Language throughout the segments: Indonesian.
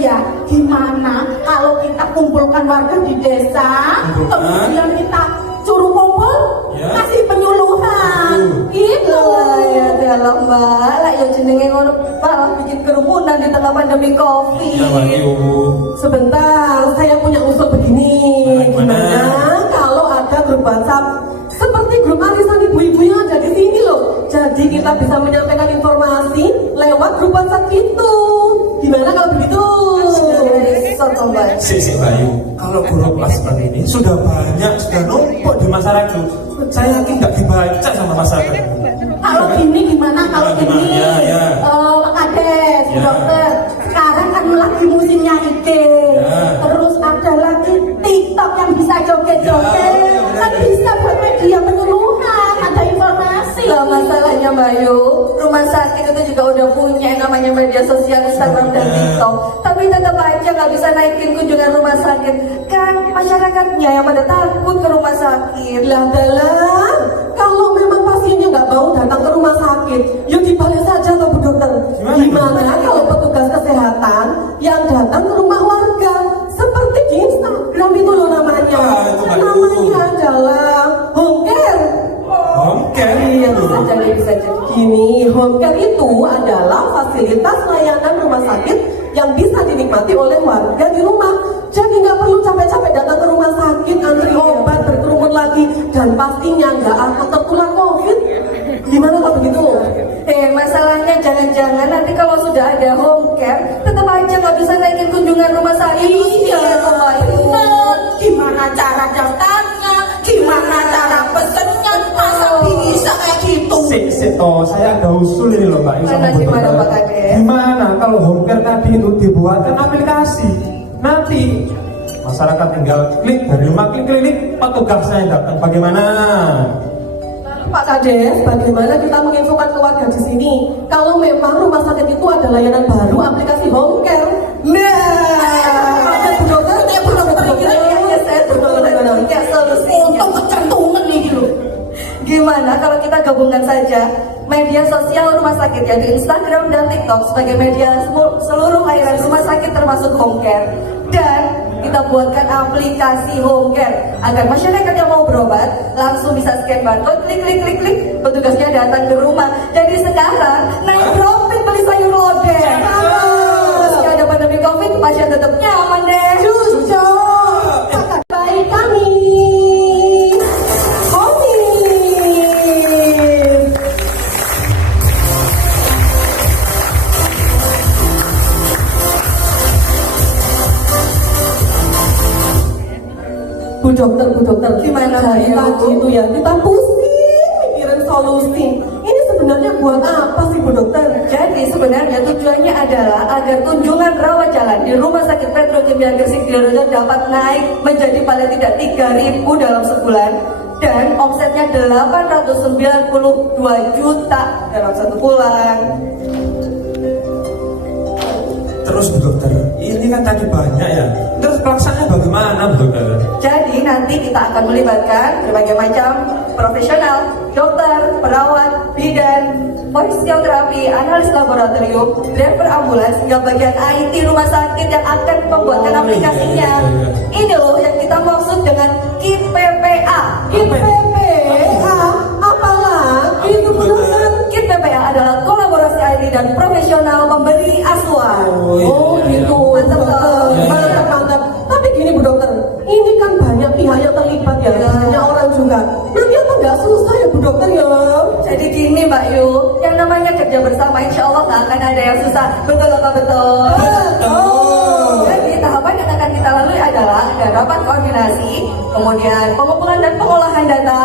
Ya, gimana kalau kita kumpulkan warga di desa, kemudian kita suruh kumpul, kasih penyuluhan, gitu ya dalam mbak, lah ya jenenge ngono, malah bikin kerumunan di tengah pandemi COVID. Sebentar, saya punya usul begini, gimana kalau ada grup WhatsApp seperti grup arisan ibu-ibu yang ada di sini loh, jadi kita bisa menyampaikan informasi lewat grup WhatsApp itu. Gimana kalau begitu? Si Bayu, kalau grup WhatsApp ini sudah banyak, sudah numpuk di masyarakat. Saya yakin nggak dibaca sama masyarakat. Kalau gini gimana? Kalau gini, Pak Kades, dokter, sekarang kan lagi musimnya IG, terus ada lagi TikTok yang bisa joget-joget, kan bisa buat media penyuluhan, ada informasi. Lah masalahnya Bayu, rumah sakit itu juga udah punya yang namanya media sosial Instagram dan TikTok, tapi tetap aja nggak bisa naikin kunjungan rumah sakit. Kan masyarakatnya yang pada takut ke rumah sakit. Lah kalau memang pasiennya nggak mau datang ke rumah sakit, yuk dibalik saja ke Bu Dokter. Gimana kalau petugas kesehatan yang datang ke rumah warga seperti di Instagram itu loh namanya. Namanya adalah home care. Home care? Iya, bisa jadi. Gini, home care itu adalah fasilitas layanan rumah sakit yang bisa dinikmati oleh warga di rumah. Jadi nggak perlu capek-capek datang ke rumah sakit, antri obat, berkerumun lagi, dan pastinya nggak akan tertular COVID. Gimana kalau begitu? Masalahnya jangan-jangan nanti kalau sudah ada home care, tetap aja nggak bisa naikin kunjungan rumah sakit. Iya, benar. Gimana cara daftarnya? Gimana cara pesennya? Masa bisa kayak gitu? Saya ada usul ini loh Mbak. Gimana Pak Kades? Gimana kalau home care tadi itu dibuatkan aplikasi? Nanti masyarakat tinggal klik dari rumah, klik klinik, petugasnya yang datang. Bagaimana? Pak Kades, bagaimana kita menginfokan ke warga di sini kalau memang rumah sakit itu ada layanan baru aplikasi home care? Ada Bu Dokter, Ya solusinya. untuk kecentungan nih gitu. Gimana kalau kita gabungkan saja media sosial rumah sakit yaitu Instagram dan TikTok sebagai media seluruh layanan rumah sakit termasuk home care, dan kita buatkan aplikasi home care agar masyarakat yang mau berobat langsung bisa scan barcode, klik, petugasnya datang ke rumah. Jadi sekarang naik profit beli sayur lodeh. Meski ada pandemi COVID, pasien tetap nyaman deh. Justru baik kami. Bu dokter, Gimana, dari Bu? tadi itu ya kita pusing mikirin solusi. Ini sebenarnya buat apa sih Bu Dokter? Jadi sebenarnya tujuannya adalah agar kunjungan rawat jalan di Rumah Sakit Petrokimia Gresik Sidoarjo dapat naik menjadi paling tidak 3.000 dalam sebulan, dan omsetnya 892 juta dalam satu bulan. Terus Bu Dokter, ini kan tadi banyak ya. Terus pelaksanaannya bagaimana Bu Dokter? Jadi nanti kita akan melibatkan berbagai macam profesional, dokter, perawat, bidan, fisioterapi, analis laboratorium, driver ambulans, hingga bagian IT rumah sakit yang akan membuatkan aplikasinya. Ini loh yang kita maksud dengan KIT PPA. KIT PPA? Apalagi itu Bu Dokter? KIT PPA adalah kolaborasi IT dan profesional memberi asuhan. Oh gitu, mantap. Tapi gini Bu Dokter, ini kan banyak pihak yang terlibat ya, banyak orang juga. Nanti apa nggak susah ya Bu Dokter ya? Jadi gini Mbak Yu, yang namanya kerja bersama insya Allah nggak akan ada yang susah. Betul apa betul? Betul. Jadi tahapan yang akan kita lalui adalah ada rapat koordinasi, kemudian pengumpulan dan pengolahan data,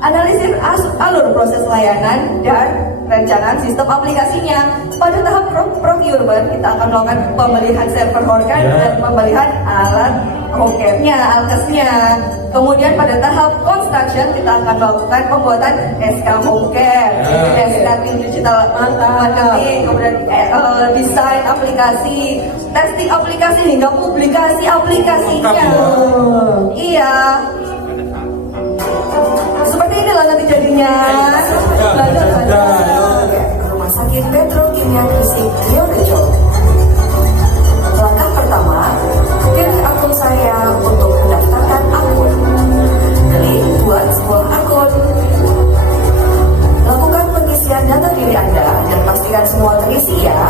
analisis alur proses layanan dan rencanaan sistem aplikasinya. Pada tahap procurement kita akan melakukan pembelian server home-care dan pembelian alat home-care-nya, alkesnya. Kemudian pada tahap construction kita akan melakukan pembuatan SK home-care, SK digital marketing, kemudian desain aplikasi, testing aplikasi hingga publikasi aplikasinya. Iya. Seperti inilah nanti jadinya. Rumah Sakit Petrokimia Gresik Triorejo. Langkah pertama, pilih akun saya untuk mendaftarkan akun. Klik buat sebuah akun. Lakukan pengisian data diri Anda dan pastikan semua terisi ya.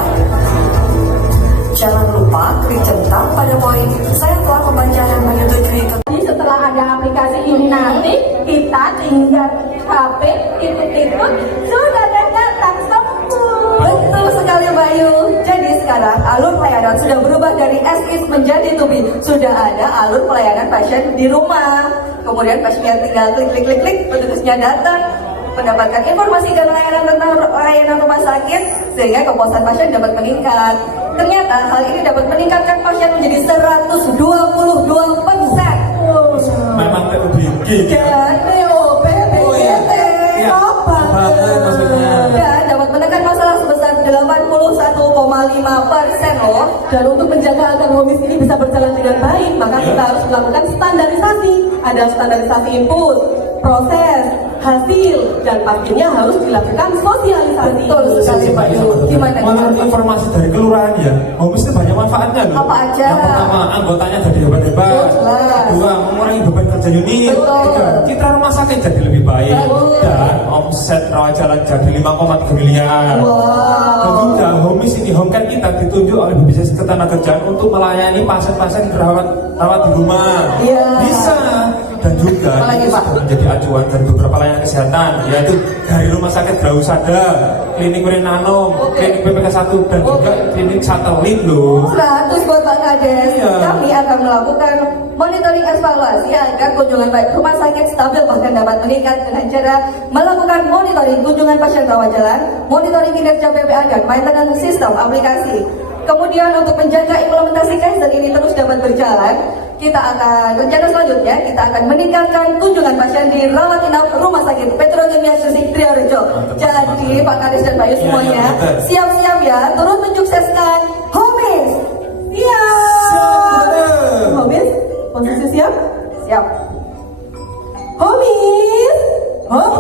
Jangan lupa klik centang pada poin saya telah membaca dan menyetujui. Setelah ada aplikasi ini nanti kita tinggal HP ikut-ikut sudah datang semua. Betul sekali Bayu. Jadi sekarang alur pelayanan sudah berubah dari as is menjadi to be. Sudah ada alur pelayanan pasien di rumah. Kemudian pasiennya tinggal klik, petugasnya datang, mendapatkan informasi dan layanan tentang layanan rumah sakit sehingga kepuasan pasien dapat meningkat. Ternyata hal ini dapat meningkatkan pasien menjadi 122%. Memang PUBG. Dan POPBGT dan dapat menekan masalah sebesar 81,5% loh. Dan untuk menjaga agar homis ini bisa berjalan dengan baik, maka kita harus melakukan standarisasi. Ada standarisasi input, proses, hasil, dan pastinya harus dilakukan sosialisasi. Betul sekali Pak Yu. Gimana? Menurut informasi dari kelurahan ya, homis itu banyak manfaatnya loh. Apa aja? Yang pertama, anggotanya jadi hebat-hebat. Jelas. Kedua, mengurangi beban kerja unit. Betul. Tiga, citra rumah sakit jadi lebih baik. Betul. Dan omset rawat jalan jadi 5,3 miliar. Dan juga homis ini, home care kita ditunjuk oleh BPJS Ketenagakerjaan untuk melayani pasien-pasien rawat di rumah. Iya. Bisa. Dan juga Apalagi, ini Pak? sudah menjadi acuan dari beberapa layanan kesehatan, yaitu dari Rumah Sakit Brausada, Klinik Urin Nanom, Klinik PPK 1, dan juga klinik satelit loh. 100 buat Pak Kades. Iya. Kami akan melakukan monitoring evaluasi agar kunjungan baik rumah sakit stabil bahkan dapat meningkat dengan cara melakukan monitoring kunjungan pasien rawat jalan, monitoring kinerja PPA dan maintenance sistem aplikasi. Kemudian untuk menjaga implementasi Kaizen ini terus dapat berjalan, kita akan rencana selanjutnya kita akan meningkatkan kunjungan pasien di rawat inap Rumah Sakit Petrokimia Gresik Triorejo. Jadi Pak Kades dan Bayu semuanya siap-siap ya, turut mensukseskan Homis. Siap. Homis, posisi siap? Siap. Homis, home